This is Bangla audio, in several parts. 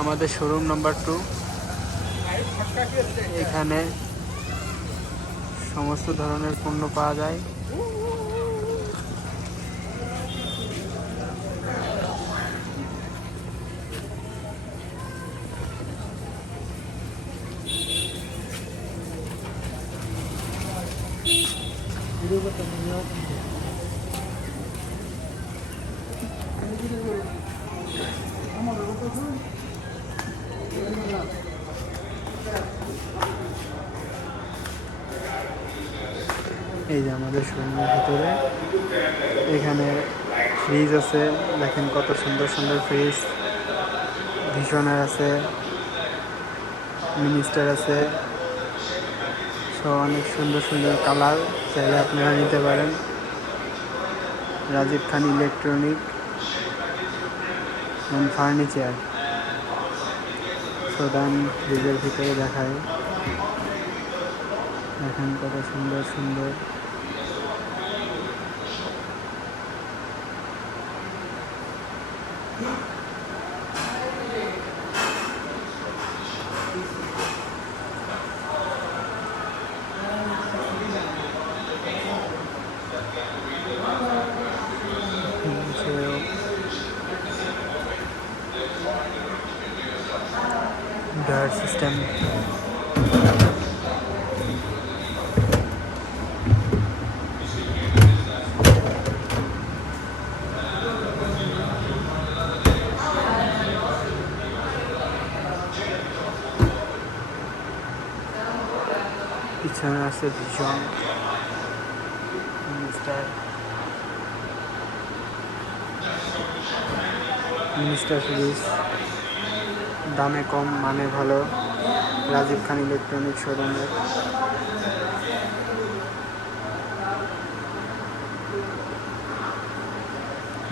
আমাদের শোরুম নাম্বার 2। এখানে সমস্ত ধরনের পণ্য পাওয়া যায়। এই যে আমাদের শোরুমের ভিতরে এখানে ফ্রিজ আছে, দেখেন কত সুন্দর সুন্দর ফ্রিজ। ভিশনার আছে, মিনিস্টার আছে, সব অনেক সুন্দর সুন্দর কালার, চাইলে আপনারা নিতে পারেন। Rajib Khan electronic and furniture. প্রধান ফ্রিজের ভিতরে দেখায়, দেখেন কত সুন্দর সুন্দর। ডয়ার সিস্টেম, পিছনে আছে ভিশন, মিনিস্টার ফ্রিজ, দামে কম মানে ভালো। রাজীব খান ইলেকট্রনিক শোরুমের।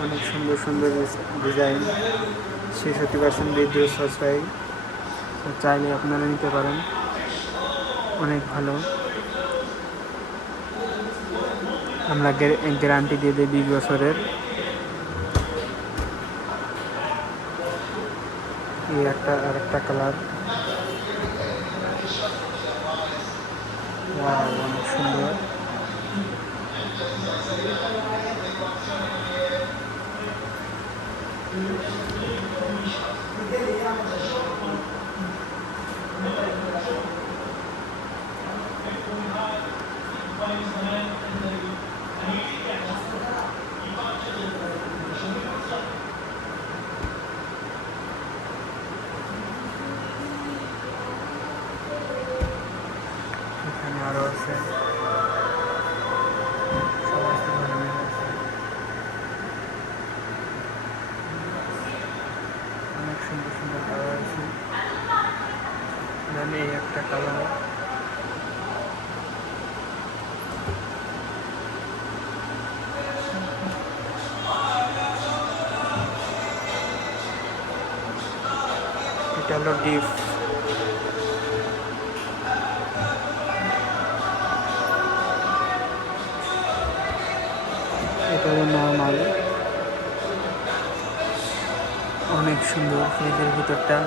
অনেক সুন্দর সুন্দর ডিজাইন, 66% বিদ্যুৎ সাশ্রয়ী, চাইলে আপনারা নিতে পারেন, অনেক ভালো। আমরা গ্যারান্টি দিয়ে দিই 20 বছরের। এই একটা আর একটা কালার, অনেক সুন্দর। এখানে আরো আছে, সমস্ত ধরনের আছে, অনেক সুন্দর সুন্দর কালার আছে। দেন এই একটা কালার, এটা হলো ডিপ। এটা হলো নর্মাল, অনেক সুন্দর ফ্রিজের ভিতরটা।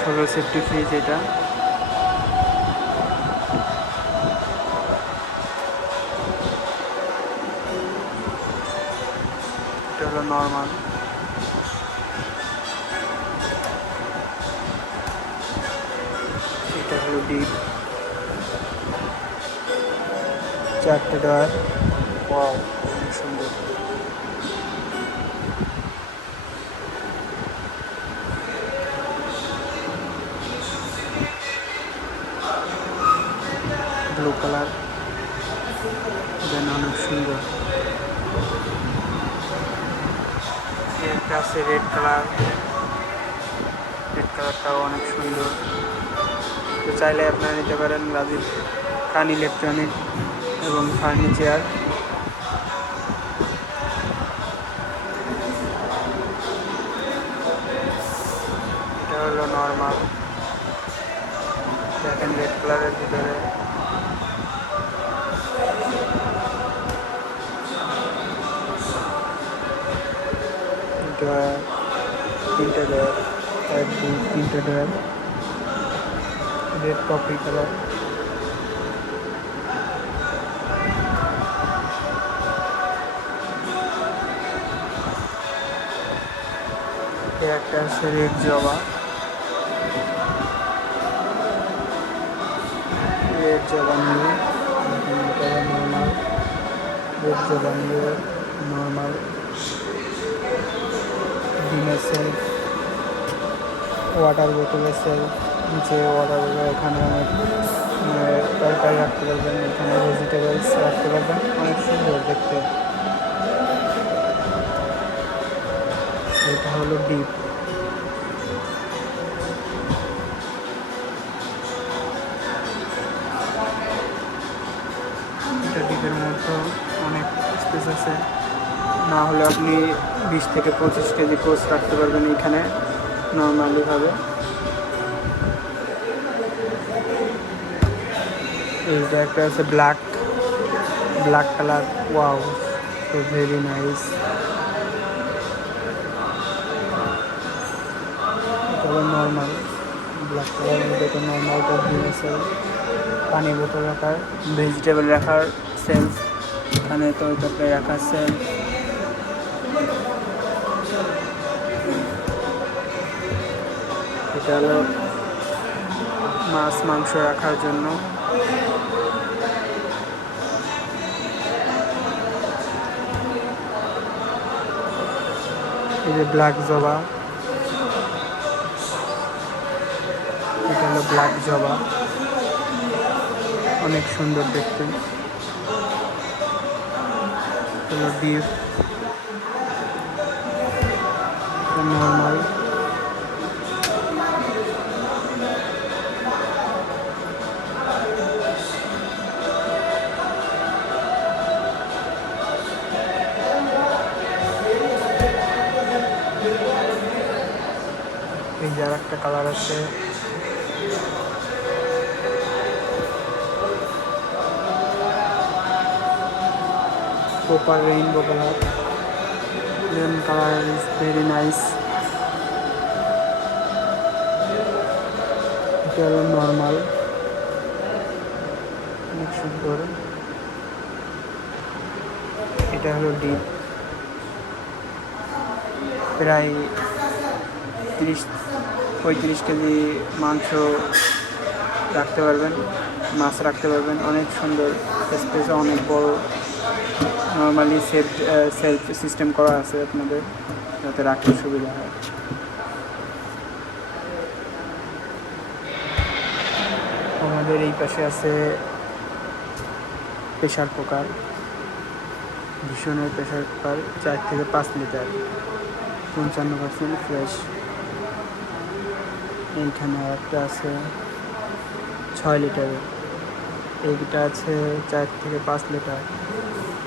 ষোলো সেফটি ফ্রিজ এটা। এটা হলো নর্মাল, এটা হলো ডিপ, 4টে ডয়ার, অনেক সুন্দর। ব্লু কালার, দেন অনেক সুন্দর। একটা আছে রেড কালার, রেড কালারটাও অনেক সুন্দর। তো চাইলে আপনারা নিতে পারেন রাজীব খান ইলেকট্রনিক এবং ফার্নিচার। হলো নর্মাল, দেখেন রেড কালারের ভিতরে। তিনটে ডয়ার, এক দুই তিনটে ডয়ার, রেড কফি কালার। একটা আছে রেড জবা, রেড জবা নিয়ে নর্মাল, রেড জবা নিয়ে নর্মাল, ডিমের সেলফ, ওয়াটার বোতলের সেলফ, নিচে ওয়াটার বোতল, এখানে অনেক তরকারি রাখতে পারবেন, এখানে ভেজিটেবলস রাখতে পারবেন, অনেক সুন্দর দেখতে। এটা হলো ডিপ, এটা ডিপের মধ্যে অনেক স্পেস আছে, না হলে আপনি 20 থেকে 25 কেজি কোচ রাখতে পারবেন এখানে নর্মালিভাবে। এইটা একটা আছে black colour, wow so very nice. এটা হলো নর্মাল, ব্ল্যাক কালারের মধ্যে এটা নর্মালটা ডিমের সেলফ, পানি বোতল রাখার, ভেজিটেবল রাখার সেলফ, এখানে তরকারি রাখার সেলফ। এটা হলো মাছ মাংস রাখার জন্য। এই যে ব্ল্যাক জবা, এটা হলো ব্ল্যাক জবা, অনেক সুন্দর দেখতে। হলো ডিপ, নর্মাল, এই যে আর একটা কালার আছে, copper rainbow colour, then colour is very nice. এটা হলো নর্মাল, অনেক সুন্দর। এটা হলো ডিপ, প্রায় 30-35 কেজি মাংস রাখতে পারবেন, মাছ রাখতে পারবেন, অনেক সুন্দর স্পেস, অনেক বড়। নর্মালি সেলফ সিস্টেম করা আছে আপনাদের, যাতে রাখতে সুবিধা হয়। আমাদের এই পাশে আছে প্রেশার কুকার, ভীষণের প্রেশার কুকার, 4 থেকে 5 লিটার, 55% ফ্রেশ। এইখানে একটা আছে 6 লিটারের, এইটা আছে 4 থেকে 5 লিটার,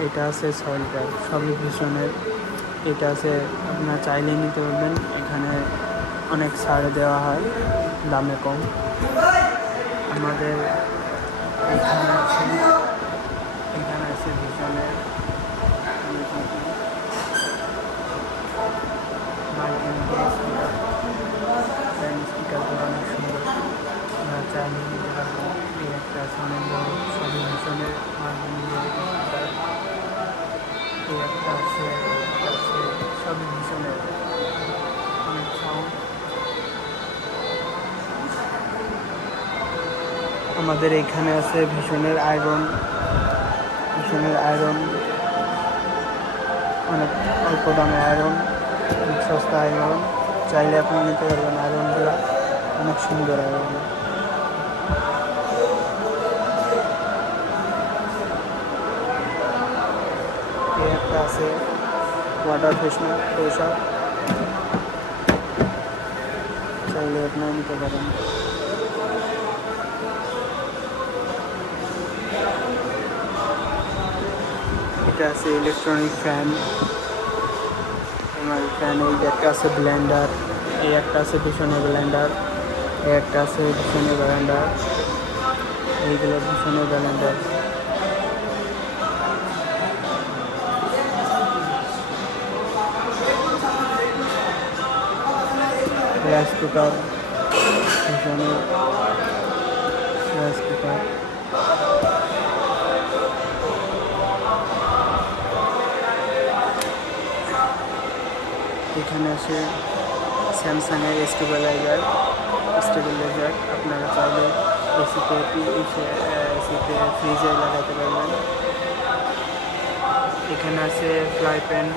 এটা আছে 6 লিটার, সবই ভীষণের। এটা আছে আপনারা চাইলে নিতে পারবেন, এখানে অনেক ছাড় দেওয়া হয়, দামে কম। আমাদের এখানে আছে ভীষণের স্পিকারগুলো অনেক সুন্দর, আমরা চাইলে নিতে পারবো। এই একটা আছে অনেক বড়, সবই ভীষণের স্পিকার। এই একটা আছে সবই ভীষণের, অনেক সাউন্ড। আমাদের এখানে আছে ভীষণের আয়রন, অনেক অল্প দামে আয়রন, অনেক সস্তা আয়রন, চাইলে আপনি নিতে পারবেন আয়রনগুলো, অনেক সুন্দর আয়রন। এই একটা আছে ওয়াটার ফ্রেশনার, চাইলে আপনারা নিতে পারেন। এটা আছে ইলেকট্রনিক ফ্যান, আমার ফ্যান। এই একটা আছে ব্লেন্ডার, এই একটা আছে ভীষণের ব্লেন্ডার। একটা আছে পিছনের বারান্দা, এইগুলো পিছনের বারান্দা। রাইস কুকার, পিছনের রাইস কুকার। এখানে আছে স্যামসাংয়ের স্টেবিলাইজার। আপনারা চাইলে এসিতে ফ্রিজে লাগাতে পারবেন। এখানে আছে ফ্রাই প্যান,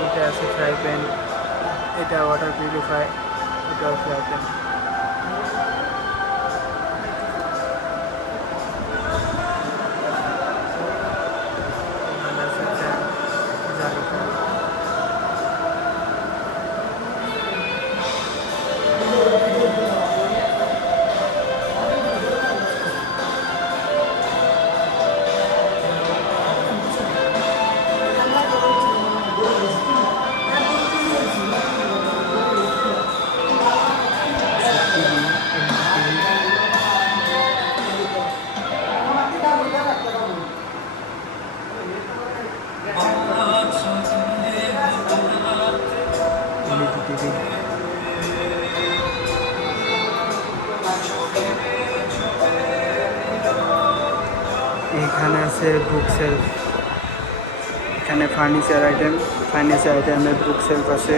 এটা আছে ফ্রাই প্যান, এটা ওয়াটার পিউরিফাই, এটাও ফ্রাই প্যান। এখানে আছে একটা জালি ফ্যান। এখানে আছে বুক সেলফ, এখানে ফার্নিচার আইটেমের বুক সেলফ আছে।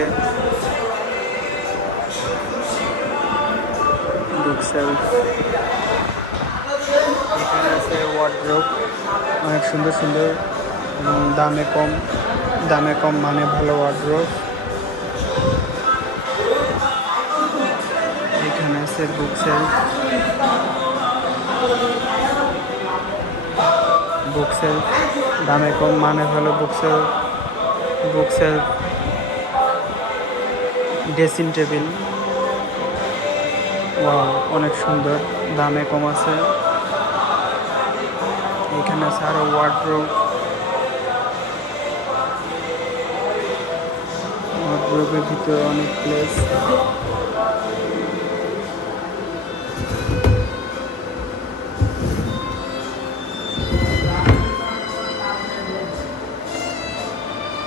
এখানে আছে ওয়ার্ডরোব, অনেক সুন্দর সুন্দর এবং দামে কম মানে ভালো ওয়ার্ডরোব। এখানে আছে বুক সেলফ, দামে কম মানে ভালো বুক সেলফ। ড্রেসিং টেবিল, ওয়াও অনেক সুন্দর, দামে কম আছে। এখানে আছে আরো ওয়ার্ডরোবের ভিতরে অনেক প্লেস।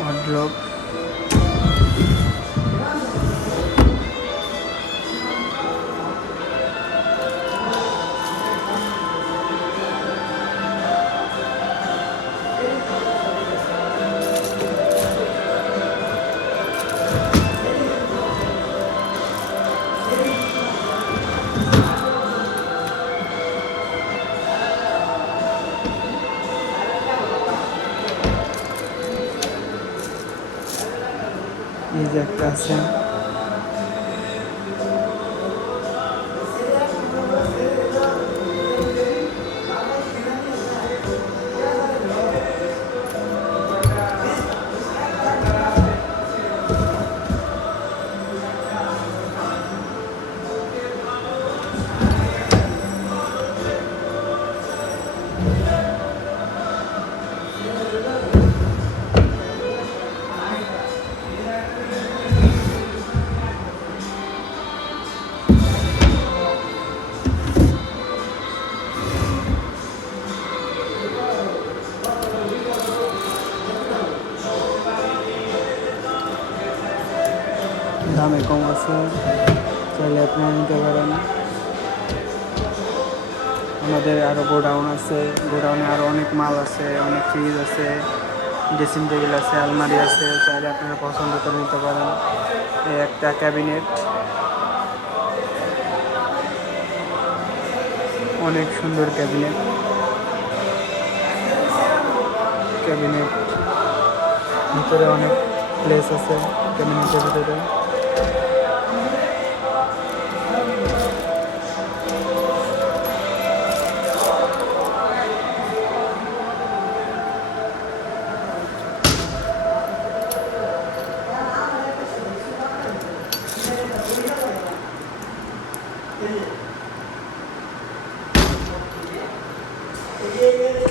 ওয়ার্ডরোব, এই যে একটা আছে। দামে কম আছে, চাইলে আপনারা নিতে পারেন। আমাদের আরও গোডাউন আছে, গোডাউনে আরও অনেক মাল আছে, অনেক ফ্রিজ আছে, ড্রেসিং টেবিল আছে, আলমারি আছে, চাইলে আপনারা পছন্দ করে নিতে পারেন। এই একটা ক্যাবিনেট, অনেক সুন্দর ক্যাবিনেট ভিতরে অনেক প্লেস আছে ক্যাবিনেটের ভিতরে।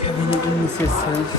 ক্যাবিনেটের নিচে সেলফ,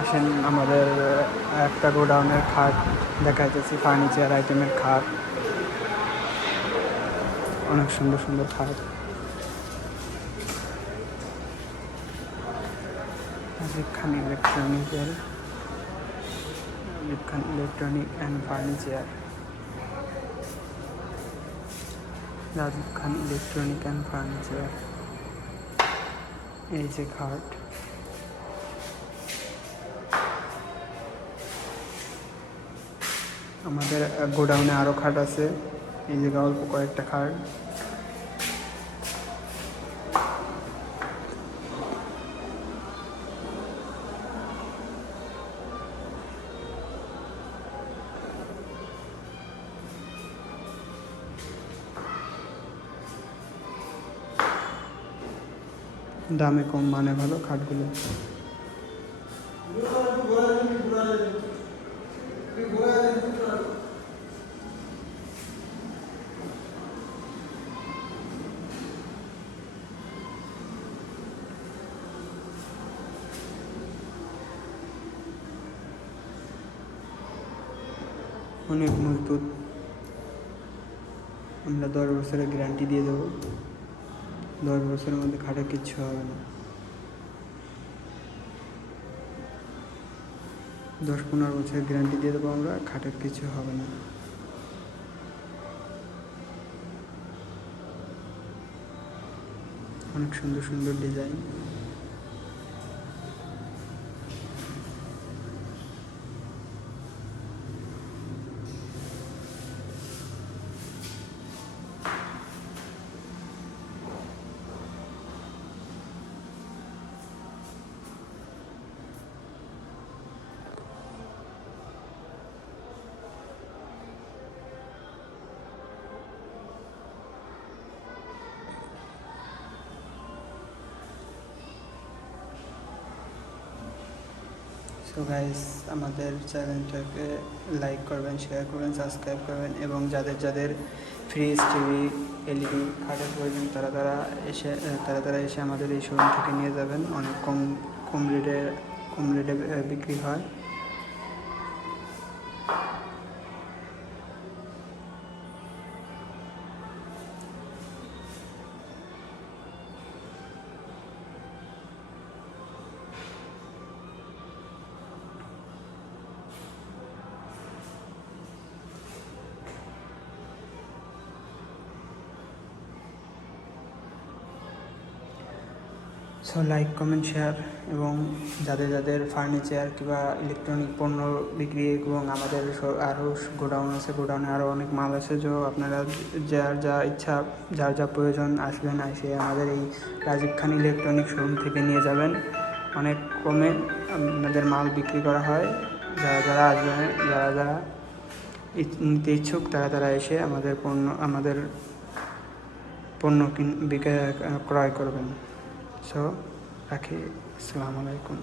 আসেন আমাদের একটা গোডাউনের খাট দেখাইতেছি, ফার্নিচার আইটেমের খাট, অনেক সুন্দর সুন্দর খাট। রাজীব খান ইলেকট্রনিকের, Rajib Khan electronic and furniture, Rajib Khan electronic and furniture. এই যে খাট, আমাদের গোডাউনে আরও খাট আছে। এই জায়গা অল্প কয়েকটা খাট। দামে কম, মানে ভালো খাটগুলো। অনেক মজবুত, আমরা 10 বছরের গ্যারান্টি দিয়ে দেবো। 10 বছরের মধ্যে খাটে কিচ্ছু হবে না। 10-15 বছরের গ্যারান্টি দিয়ে দেবো আমরা, খাটের কিছু হবে না। অনেক সুন্দর সুন্দর ডিজাইন। সো গাইস, আমাদের চ্যানেলটাকে লাইক করবেন, শেয়ার করবেন, সাবস্ক্রাইব করবেন, এবং যাদের যাদের ফ্রিজ, টিভি, এলইডি খাটের প্রয়োজন তারা এসে আমাদের এই শোরুম থেকে নিয়ে যাবেন। অনেক কম রেটে বিক্রি হয়। সো লাইক, কমেন্ট, শেয়ার, এবং যাদের যাদের ফার্নিচার কিংবা ইলেকট্রনিক পণ্য বিক্রি, এবং আমাদের আরও গোডাউন আছে, গোডাউনে আরও অনেক মাল আছে। আপনারা যার যা ইচ্ছা, যার যা প্রয়োজন আসবেন, এসে আমাদের এই রাজীব খান ইলেকট্রনিক শোরুম থেকে নিয়ে যাবেন। অনেক কমে আপনাদের মাল বিক্রি করা হয়। যারা আসবেন, যারা নিতে ইচ্ছুক তারা এসে আমাদের পণ্য ক্রয় করবেন। সো রাখি, আসসালামু আলাইকুম।